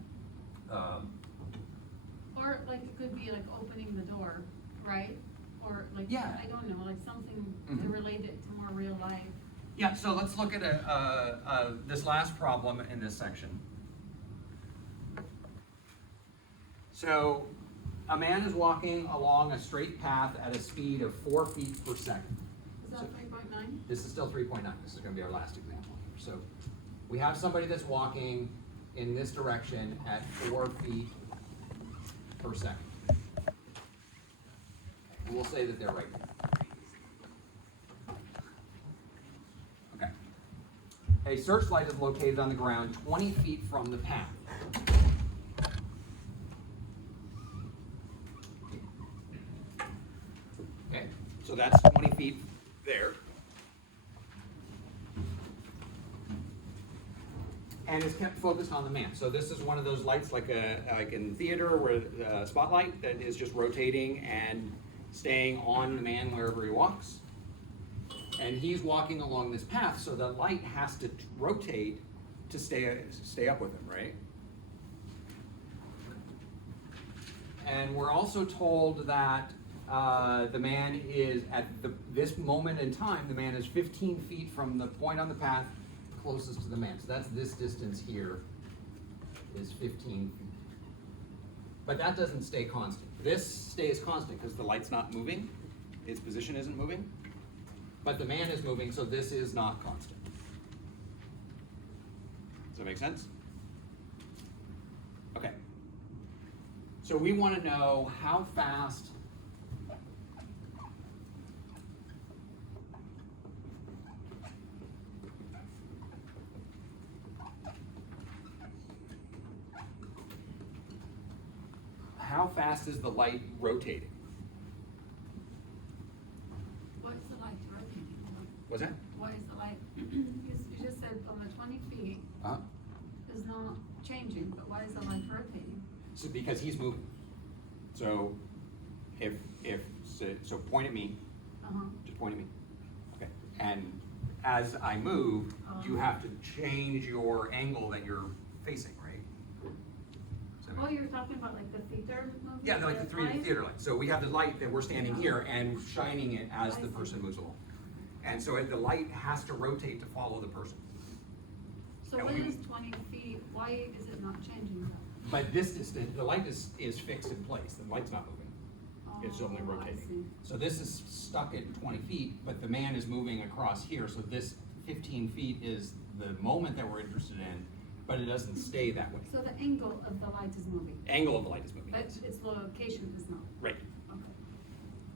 Or like it could be like opening the door, right? Or like, Yeah. I don't know, like something Mhm. related to more real life. Yeah, so let's look at this last problem in this section. So, a man is walking along a straight path at a speed of 4 feet per second. Is that 3.9? This is still 3.9. This is going to be our last example here. So, we have somebody that's walking in this direction at 4 feet per second. And we'll say that they're right there. Okay. A searchlight is located on the ground 20 feet from the path. Okay, so that's 20 feet there. And is kept focused on the man. So this is one of those lights like in theater where the spotlight that is just rotating and staying on the man wherever he walks. And he's walking along this path, so the light has to rotate to stay up with him, right? And we're also told that the man is, at this moment in time, the man is 15 feet from the point on the path closest to the man. So that's this distance here is 15 feet. But that doesn't stay constant. This stays constant because the light's not moving. Its position isn't moving. But the man is moving, so this is not constant. Does that make sense? Okay. So we want to know how fast is the light rotating? What is the light rotating? What's that? What is is the light, you just said on the 20 feet is not changing, but why is the light rotating? So, because he's moving. So, so point at me, Uh-huh. just point at me. Okay, and as I move, you have to change your angle that you're facing, right? So- Oh, you're talking about like the theater movement? Yeah, like the three light? theater lights. So we have the light that we're standing here and shining it as I the see. person moves along. And so the light has to rotate to follow the person. So and what we- is 20 feet, why is it not changing that? But this is, the light is fixed in place. The light's not moving. It's only Oh, I rotating. see. So this is stuck at 20 feet, but the man is moving across here. So this 15 feet is the moment that we're interested in, but it doesn't stay that way. So the angle of the light is moving, Angle of the light is moving. but yes. its location is not. Right. Okay.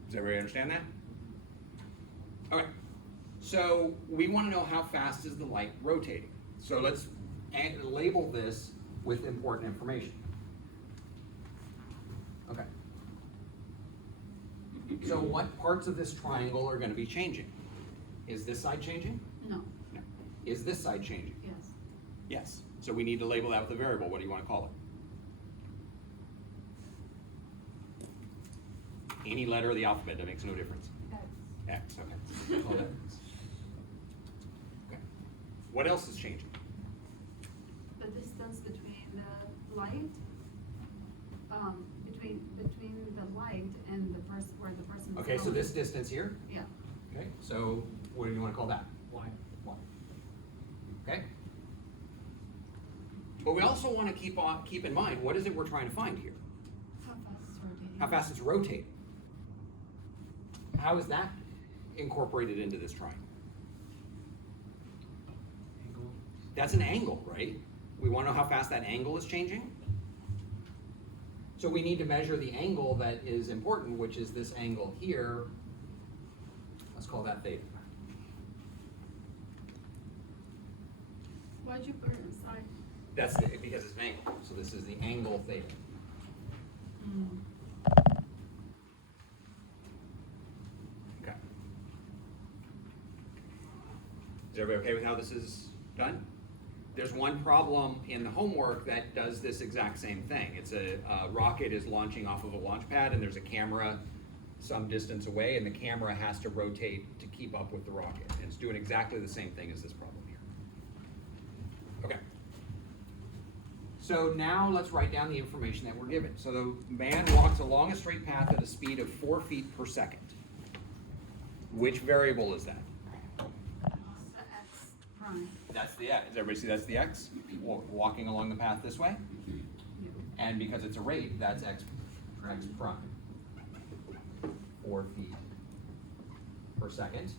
Does everybody understand that? Okay, so we want to know how fast is the light rotating. So let's label this with important information. Okay. So what parts of this triangle are going to be changing? Is this side changing? No, No. Is this side changing? yes. Yes. So we need to label that with a variable. What do you want to call it? Any letter of the alphabet, that makes no difference. That's, X, okay. Call that X. Okay. What else is changing? the distance between the light, between the light and the person, where the person is Okay, so going. this distance here, Yeah, okay, so what do you wanna call that? Why? Y. Okay? But we also wanna keep in mind, what is it we're trying to find here? how fast is rotating? How fast it's rotating. How is that incorporated into this triangle? Angle. That's an angle, right? We wanna know how fast that angle is changing? So we need to measure the angle that is important, which is this angle here. Let's call that theta. Why'd you put it inside? That's because it's an angle, so this is the angle theta. Mm. Okay. Is everybody okay with how this is done? There's one problem in the homework that does this exact same thing. It's a rocket is launching off of a launch pad and there's a camera some distance away and the camera has to rotate to keep up with the rocket. And it's doing exactly the same thing as this problem here. Okay. So now let's write down the information that we're given. So the man walks along a straight path at a speed of 4 feet per second. Which variable is that? The X prime. That's the X. Does everybody see that's the X? Walking along the path this way. Yeah. And because it's a rate, that's X prime. 4 feet per second.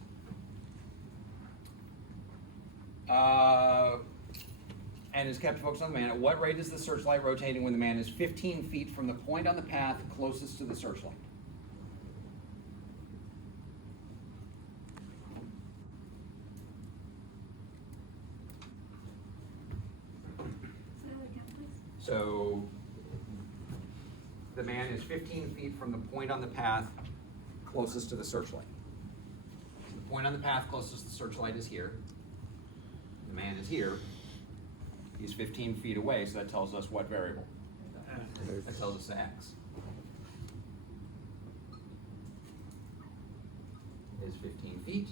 And is kept focused on the man. At what rate is the searchlight rotating when the man is 15 feet from the point on the path closest to the searchlight? Say that again, please. So the man is 15 feet from the point on the path closest to the searchlight. So the point on the path closest to the searchlight is here. The man is here. He's 15 feet away, so that tells us what variable? That tells us the X. Is 15 feet.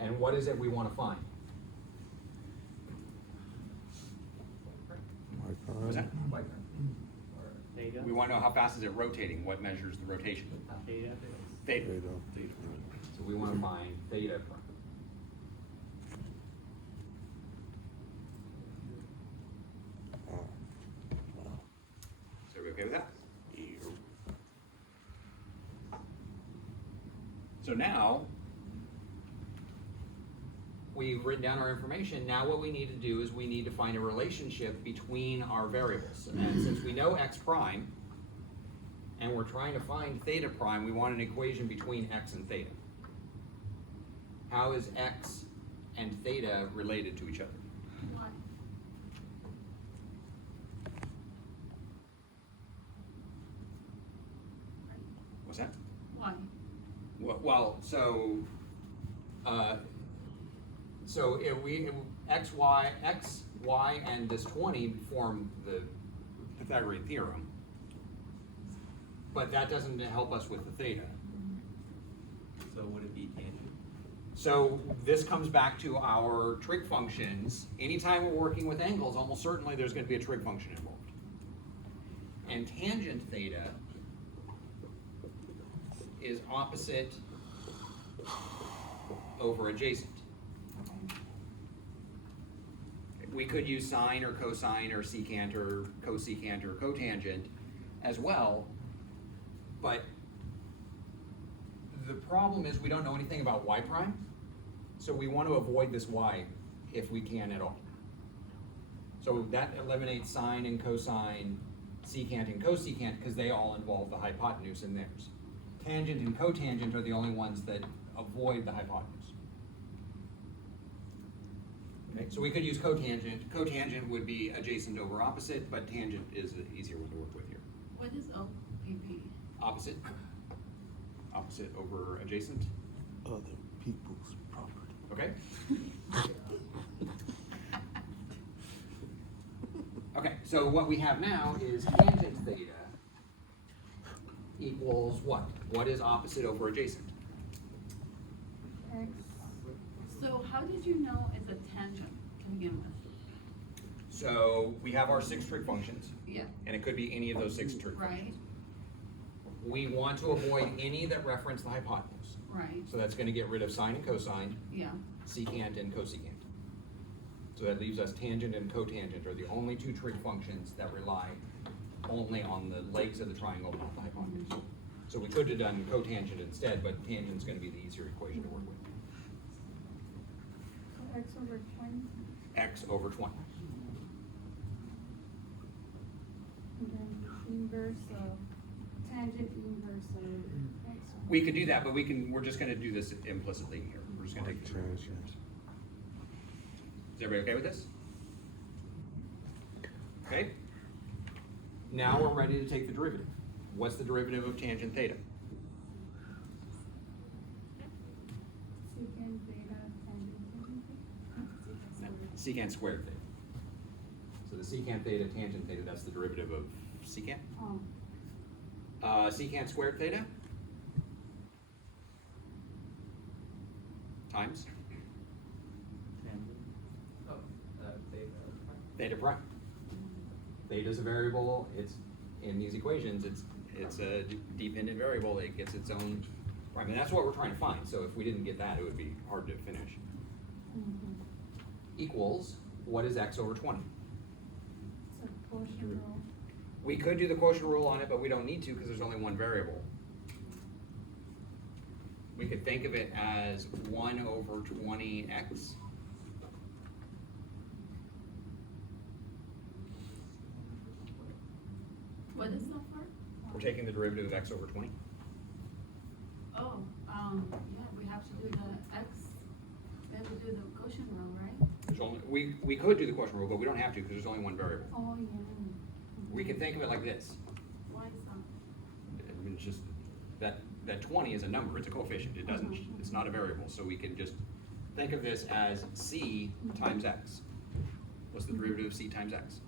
And what is it we want to find? What's that? Theta. We want to know how fast is it rotating, what measures the rotation? Theta. Theta. Theta. So we want to find theta prime. Is everybody okay with that? So now, we've written down our information. Now what we need to do is we need to find a relationship between our variables. And since we know x prime, and we're trying to find theta prime, we want an equation between x and theta. How is x and theta related to each other? Why? What's that? Why? Well, so So if x, y, and this 20 form the Pythagorean theorem, but that doesn't help us with the theta. So would it be tangent? So this comes back to our trig functions. Anytime we're working with angles, almost certainly there's going to be a trig function involved. And tangent theta is opposite over adjacent. We could use sine or cosine or secant or cosecant or cotangent as well, but the problem is we don't know anything about y prime, so we want to avoid this y if we can at all. So that eliminates sine and cosine, secant and cosecant, because they all involve the hypotenuse in theirs. Tangent and cotangent are the only ones that avoid the hypotenuse. Okay, so we could use cotangent. Cotangent would be adjacent over opposite, but tangent is the easier one to work with here. What is OPP? Opposite. Opposite over adjacent. Other people's property. Okay? Okay, so what we have now is tangent theta equals what? What is opposite over adjacent? X. So how did you know it's a tangent to begin with? So we have our 6 trig functions, Yeah, and it could be any of those 6 trig right, functions. We want to avoid any that reference the hypotenuse. right, So that's going to get rid of sine and cosine, yeah, secant and cosecant. So that leaves us tangent and cotangent are the only 2 trig functions that rely only on the legs of the triangle, not the hypotenuse. So we could have done cotangent instead, but tangent's going to be the easier equation to work with. So X over 20, X over 20. and then inverse of, tangent inverse of X. We could do that, but we're just going to do this implicitly here. We're just going to take the trig Tangent. functions. Is everybody okay with this? Okay. Now we're ready to take the derivative. What's the derivative of tangent theta? Secant theta, tangent theta. Secant squared theta. So the secant theta, tangent theta, that's the derivative of secant. Oh, Secant squared theta times Tangent? Oh, theta. theta prime. Theta is a variable. It's in these equations. It's a dependent variable. It gets its own prime, and that's what we're trying to find. So if we didn't get that, it would be hard to finish. mhm. Equals what is x over 20? So quotient rule. We could do the quotient rule on it, but we don't need to because there's only one variable. We could think of it as 1 over 20x. what is that for? We're taking the derivative of x over 20. Oh, yeah, we have to do the X, we have to do the quotient rule, right? There's only, we could do the quotient rule, but we don't have to because there's only one variable. Oh, yeah. We can think of it like this. Why is that? I mean, it's just that 20 is a number, it's a coefficient, it doesn't, it's not a variable, so we can just think of this as c times x. What's the derivative of c times x?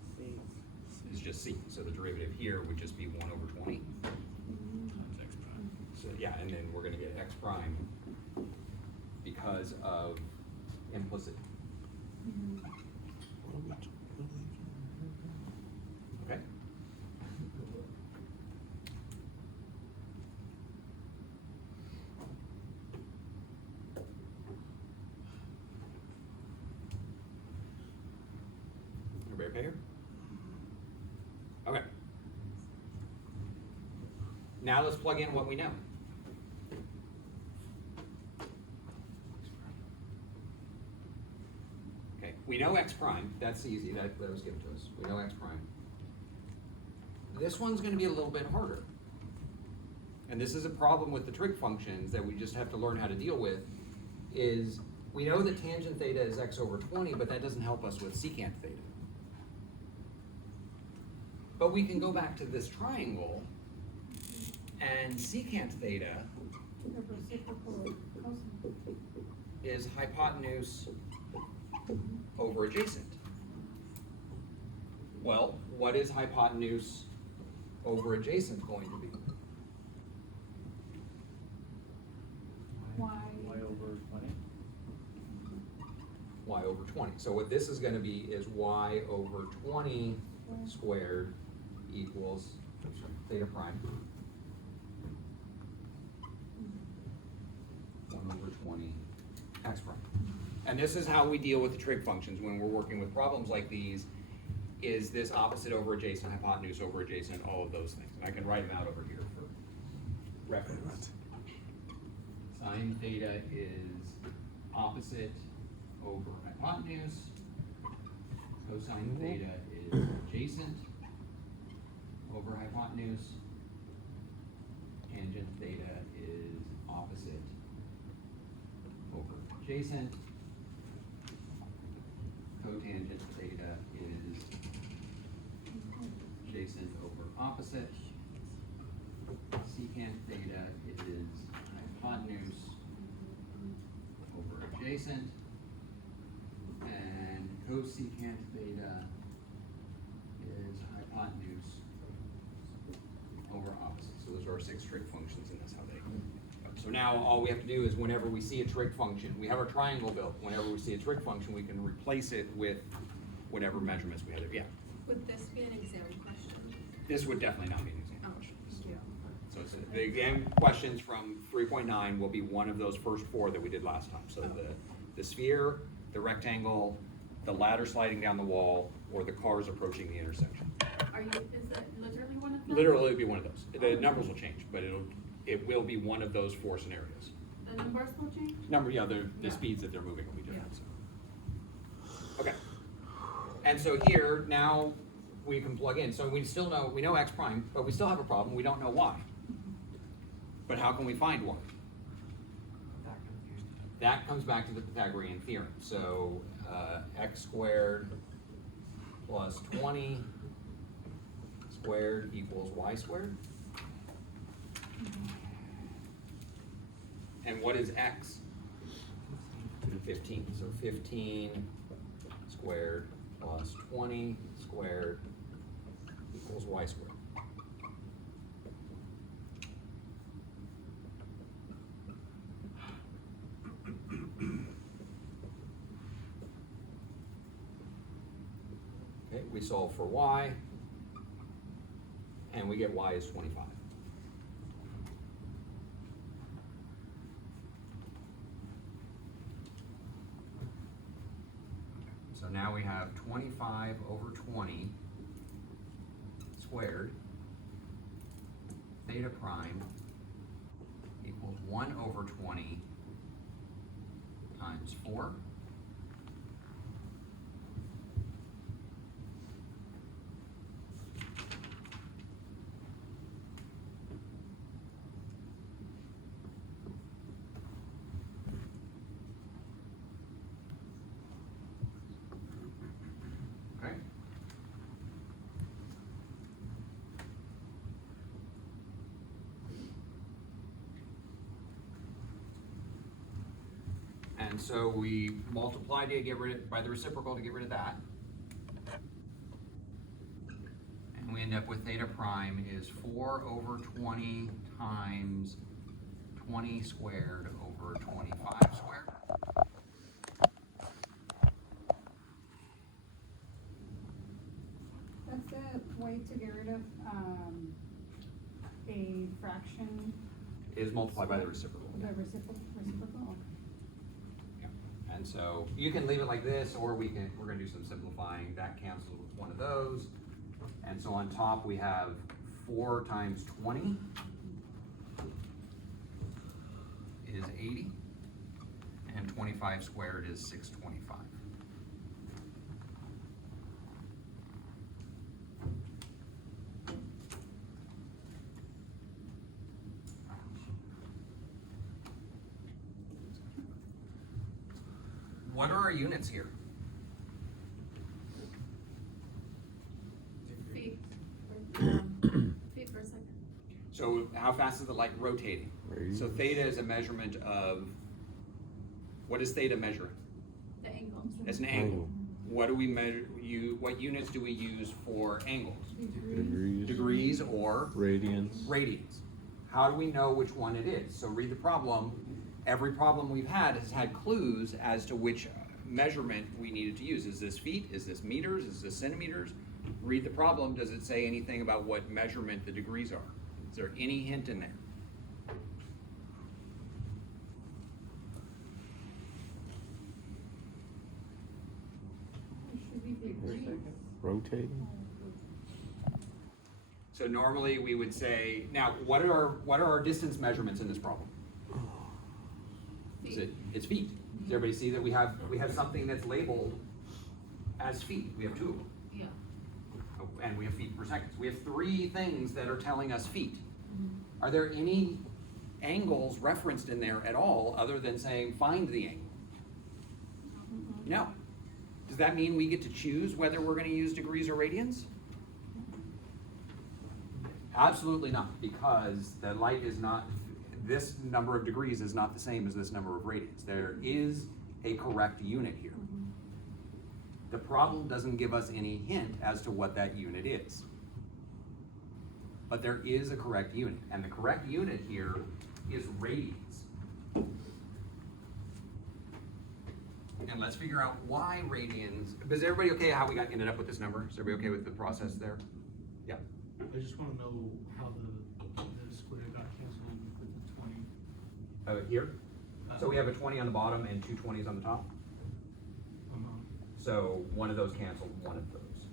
It's just c, so the derivative here would just be 1 over 20 times x prime. So yeah, and then we're gonna get x prime because of implicit. Okay? Everybody okay here? Okay. Now let's plug in what we know. Okay, we know x prime, that's easy, that was given to us. We know x prime. This one's gonna be a little bit harder. And this is a problem with the trig functions that we just have to learn how to deal with, is we know that tangent theta is x over 20, but that doesn't help us with secant theta. But we can go back to this triangle, and secant theta The reciprocal of cosine. is hypotenuse over adjacent. Well, what is hypotenuse over adjacent going to be? Y. Y over 20? Y over 20. So what this is gonna be is y over 20 squared equals theta prime. 1 over 20 x prime. And this is how we deal with the trig functions when we're working with problems like these, is this opposite over adjacent, hypotenuse over adjacent, all of those things. And I can write them out over here for reference. Sine theta is opposite over hypotenuse. Cosine theta is adjacent over hypotenuse. Tangent theta is opposite over adjacent. Cotangent theta is adjacent over opposite. Secant theta is hypotenuse over adjacent. And cosecant theta is hypotenuse over opposite. So those are our 6 trig functions, and that's how they go. So now all we have to do is whenever we see a trig function, we have our triangle built. Whenever we see a trig function, we can replace it with whatever measurements we have there. Yeah, Would this be an exam question? this would definitely not be an exam Oh, question. yeah. So it's the exam questions from 3.9 will be one of those first 4 that we did last time. So the sphere, the rectangle, the ladder sliding down the wall, or the cars approaching the intersection. Is it literally one of them? Literally, it'd be one of those. The numbers will change, but it will be one of those 4 scenarios. The numbers will change? The Yeah. speeds that they're moving will be different. So. Okay. And so here, now we can plug in. So we know x prime, but we still have a problem. We don't know y. But how can we find y? That comes back to the Pythagorean theorem. So x squared plus 20 squared equals y squared. And what is x? 15. So 15 squared plus 20 squared equals y squared. Okay, we solve for y, and we get y is 25. So now we have 25 over 20 squared theta prime equals 1 over 20 times 4. Okay. And so we multiply to get rid of, by the reciprocal to get rid of that. And we end up with theta prime is 4 over 20 times 20 squared over 25 squared. That's a way to get rid of, a fraction, Is multiplied by the reciprocal. the reciprocal, okay. Yeah. And so you can leave it like this, or we're gonna do some simplifying. That cancels with one of those. And so on top, we have 4 times 20 is 80, and 25 squared is 625. What are our units here? Feet. Feet per second. So how fast is the light rotating? So theta is a measurement of What is theta measuring? The angle. As an angle. What do we measure, what units do we use for angles? Degrees. Degrees or Radians. radians. How do we know which one it is? So read the problem. Every problem we've had has had clues as to which measurement we needed to use. Is this feet? Is this meters? Is this centimeters? Read the problem. Does it say anything about what measurement the degrees are? Is there any hint in there? It should be degrees. Rotating. So normally we would say, now what are our distance measurements in this problem? It's feet. Does everybody see that we have something that's labeled as feet? We have two of them. Yeah. Oh, and we have feet per second. So we have three things that are telling us feet. Are there any angles referenced in there at all other than saying find the angle? No. Does that mean we get to choose whether we're going to use degrees or radians? Absolutely not, because the light is not, this number of degrees is not the same as this number of radians. There is a correct unit here. The problem doesn't give us any hint as to what that unit is. But there is a correct unit, and the correct unit here is radians. And let's figure out why radians, is everybody okay how we ended up with this number? Is everybody okay with the process there? Yeah. I just wanna know how the square got canceled with the 20. Here? So we have a 20 on the bottom and two 20s on the top. So one of those canceled one of those.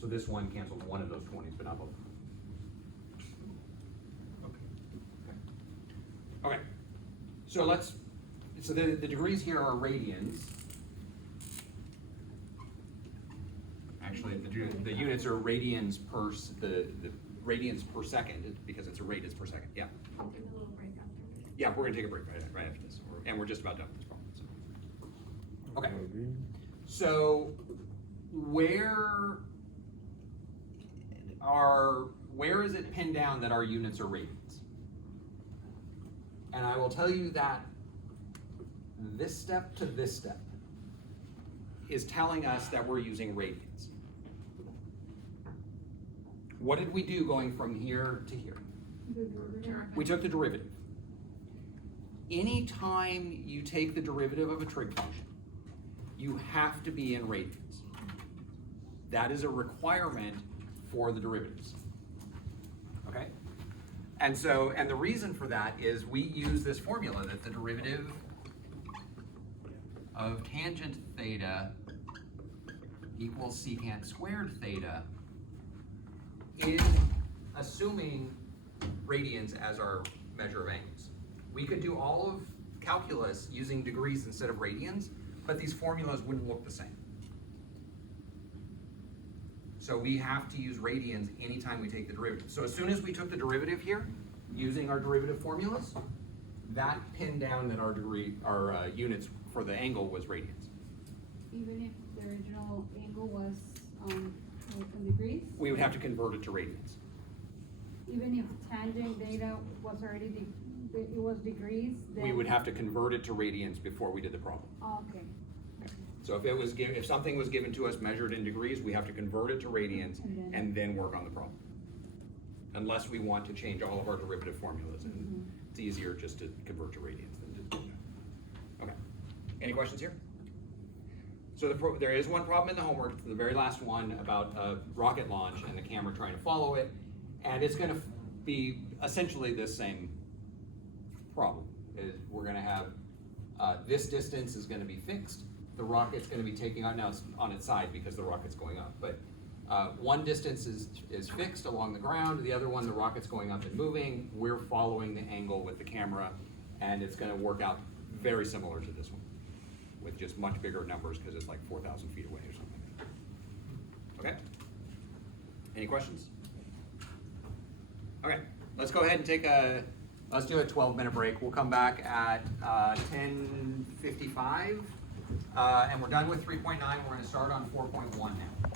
So this one canceled one of those 20s, but not both. Okay. So the degrees here are radians. Actually, the units are radians per, the radians per second, because it's a radians per second, yeah. I'll take a little break after this. Yeah, we're gonna take a break right after this, and we're just about done with this problem, so. Okay, so where is it pinned down that our units are radians? And I will tell you that this step to this step is telling us that we're using radians. What did we do going from here to here? We took the derivative. Anytime you take the derivative of a trig function, you have to be in radians. That is a requirement for the derivatives. Okay? And the reason for that is we use this formula that the derivative of tangent theta equals secant squared theta is assuming radians as our measure of angles. We could do all of calculus using degrees instead of radians, but these formulas wouldn't look the same. So we have to use radians anytime we take the derivative. So as soon as we took the derivative here, using our derivative formulas, that pinned down that our units for the angle was radians. Even if the original angle was, in degrees? We would have to convert it to radians. Even if tangent data was already, it was degrees, then? We would have to convert it to radians before we did the problem. Oh, okay. So if something was given to us measured in degrees, we have to convert it to radians and then work on the problem. Unless we want to change all of our derivative formulas, and it's easier just to convert to radians than to do that. Okay, any questions here? So there is one problem in the homework, the very last one, about a rocket launch and the camera trying to follow it, and it's gonna be essentially the same problem. We're gonna have, this distance is gonna be fixed, the rocket's gonna be taking on, now it's on its side because the rocket's going up, but one distance is fixed along the ground, the other one, the rocket's going up and moving, we're following the angle with the camera, and it's gonna work out very similar to this one, with just much bigger numbers because it's like 4,000 feet away or something. Okay? Any questions? Okay, let's go ahead and let's do a 12-minute break. We'll come back at 10:55, and we're done with 3.9. We're gonna start on 4.1 now.